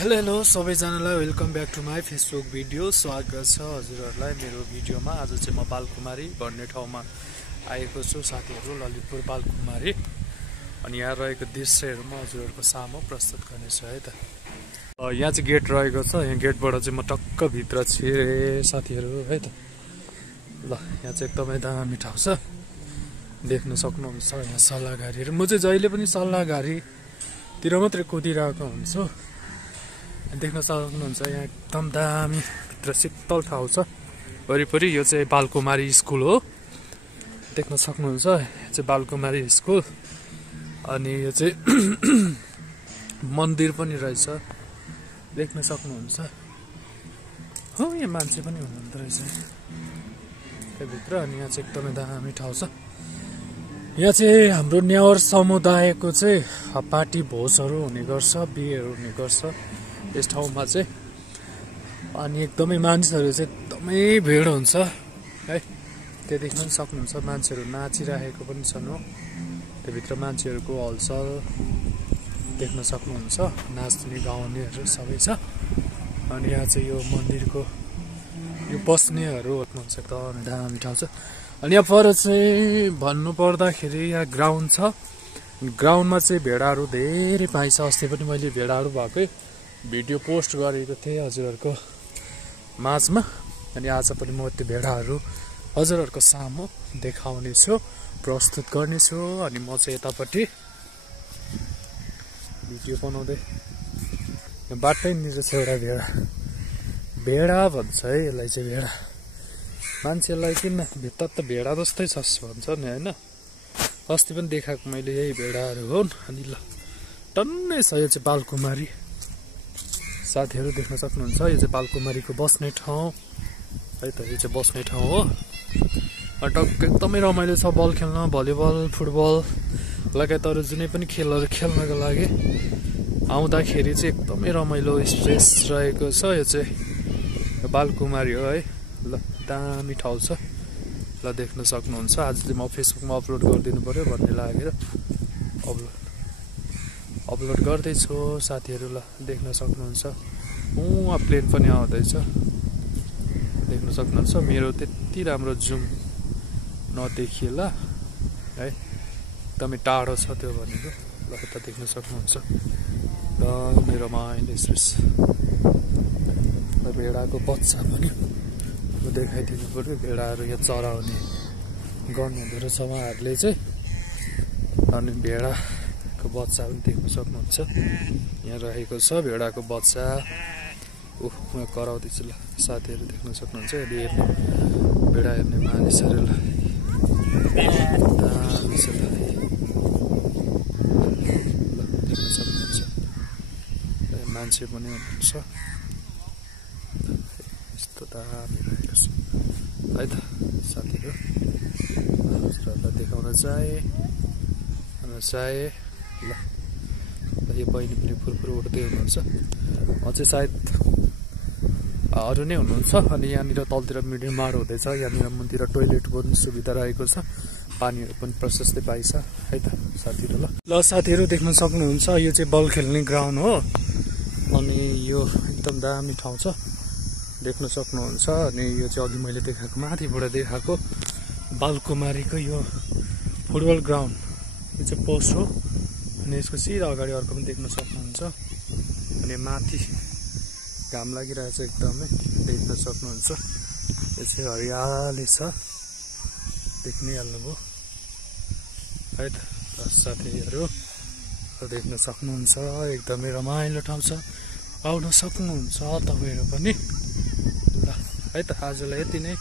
Hello सबैजनालाई welcome back to my Facebook video. स्वागत छ हजुरहरूलाई मेरो भिडियोमा। आज चाहिँ म बालकुमारी भन्ने ठाउँमा आएको छु साथीहरू, ललितपुर बालकुमारी। अनि यहाँ रहेको दृश्यहरू म हजुरहरूको सामु प्रस्तुत गर्नेछु है त। यहाँ चाहिँ गेट रहेको छ, यहाँ गेटबाट चाहिँ म टक्क भित्र छिरेँ साथीहरू है त। ल यहाँ चाहिँ एकदमै दामी ठाउँ छ, देख्न सक्नुहुन्छ। यहाँ सल्लाहघारीहरू, म चाहिँ जहिले पनि सल्लाहघारीतिर मात्रै कुदिरहेको हुन्छु। देख्न सक्नुहुन्छ यहाँ एकदम दामी भित्र शीतल ठाउँ छ वरिपरि। यो चाहिँ बालकुमारी स्कुल हो, देख्न सक्नुहुन्छ। यो चाहिँ बालकुमारी स्कुल। अनि यो चाहिँ मन्दिर पनि रहेछ, देख्न सक्नुहुन्छ। हो यहाँ मान्छे पनि हुनुहुँदो रहेछ त्यहाँभित्र। अनि यहाँ चाहिँ एकदमै दामी ठाउँ छ। यहाँ चाहिँ हाम्रो नेवार समुदायको चाहिँ पार्टी भोजहरू हुने गर्छ, बिहेहरू हुने गर्छ यस ठाउँमा चाहिँ। अनि एकदमै मान्छेहरू चाहिँ एकदमै भिड हुन्छ है, त्यो देख्न पनि सक्नुहुन्छ। मान्छेहरू नाचिरहेको पनि छन् हो, त्योभित्र मान्छेहरूको हलचल देख्न सक्नुहुन्छ। नाच्ने गाउनेहरू सबै छ। अनि यहाँ चाहिँ यो मन्दिरको यो बस्नेहरू हेर्नुहुन्छ, एकदम दामी ठाउँ छ। अनि यहाँ पर चाहिँ भन्नु पर्दाखेरि यहाँ ग्राउन्ड छ। ग्राउन्डमा चाहिँ भेडाहरू धेरै पाइन्छ। अस्ति पनि मैले भेडाहरू भएकै भिडियो पोस्ट गरेको थिएँ हजुरहरूको माझमा। अनि आज पनि म त्यो भेडाहरू हजुरहरूको सामु देखाउने छु, प्रस्तुत गर्नेछु। अनि म चाहिँ यतापट्टि भिडियो बनाउँदै बाटैनिर छ एउटा भेडा। भेडा भन्छ है यसलाई चाहिँ, भेडा। मान्छेलाई किन भित्र त भेडा जस्तै छ भन्छ नि होइन। अस्ति पनि देखाएको मैले यही भेडाहरू हो। अनि ल टन्नै छ। यो चाहिँ बालकुमारी साथीहरू, देख्न सक्नुहुन्छ। यो चाहिँ बालकुमारीको बस्ने ठाउँ है त। यो चाहिँ बस्ने ठाउँ हो। टक्क एकदमै रमाइलो छ बल खेल्न, भलिबल, फुटबल लगायत अरू जुनै पनि खेलहरू खेल्नको लागि आउँदाखेरि चाहिँ एकदमै रमाइलो स्पेस रहेको छ। यो चाहिँ बालकुमारी हो है। ल दामी ठाउँ छ। ल देख्न सक्नुहुन्छ। आज चाहिँ म फेसबुकमा अपलोड गरिदिनु पऱ्यो भन्ने लागेर अपलोड गर्दैछु साथीहरू। ल देख्न सक्नुहुन्छ। उहाँ प्लेन पनि आउँदैछ, देख्न सक्नुहुन्छ। मेरो त्यति राम्रो जुम नदेखिएला है, एकदमै टाढो छ त्यो भनेको। ल त देख्न सक्नुहुन्छ। र मेरो रमाइलो स्पेस। भेडाको बच्चा पनि देखाइदिनु पऱ्यो। भेडाहरू यहाँ चराउने गर्नुहुँदो रहेछ उहाँहरूले चाहिँ। अनि भेडाको बच्चा पनि देख्न सक्नुहुन्छ। यहाँ रहेको छ भेडाको बच्चा। म कराउँदैछु ल साथीहरू, देख्न सक्नुहुन्छ। यदि हेर्ने भेडा हेर्ने मानिसहरूलाई दामी छ ल देख्न सक्नुहुन्छ। मान्छे पनि हुनुहुन्छ, यस्तो दामी रहेको छ है त साथीहरू। हजुरहरूलाई देखाउन चाहे ल यो बहिनी पनि फुरफुर उठ्दै हुनुहुन्छ। अझै सायद अरू नै हुनुहुन्छ। अनि यहाँनिर तलतिर मिडियम माड हुँदैछ। यहाँनिर मुनितिर टोइलेट पनि सुविधा रहेको छ, पानीहरू पनि प्रशस्तै पाइन्छ है त साथीहरू। ल साथीहरू देख्न सक्नुहुन्छ। यो चाहिँ बल खेल्ने ग्राउन्ड हो। अनि यो एकदम दामी ठाउँ छ, देख्न सक्नुहुन्छ। अनि यो चाहिँ अघि मैले देखाएको, माथिबाट देखाएको बालकुमारीको यो फुटबल ग्राउन्ड। यो चाहिँ पोस्ट हो। अनि यसको सिधा अगाडि अर्को पनि देख्न सक्नुहुन्छ। अनि माथि घाम लागिरहेछ एकदमै, देख्न सक्नुहुन्छ। यो चाहिँ हरियाली छ, देख्नै हाल्नुभयो है त साथीहरू। देख्न सक्नुहुन्छ। एकदमै रमाइलो ठाउँ छ, आउन सक्नुहुन्छ तपाईँहरू पनि। ल है त आजलाई यति नै।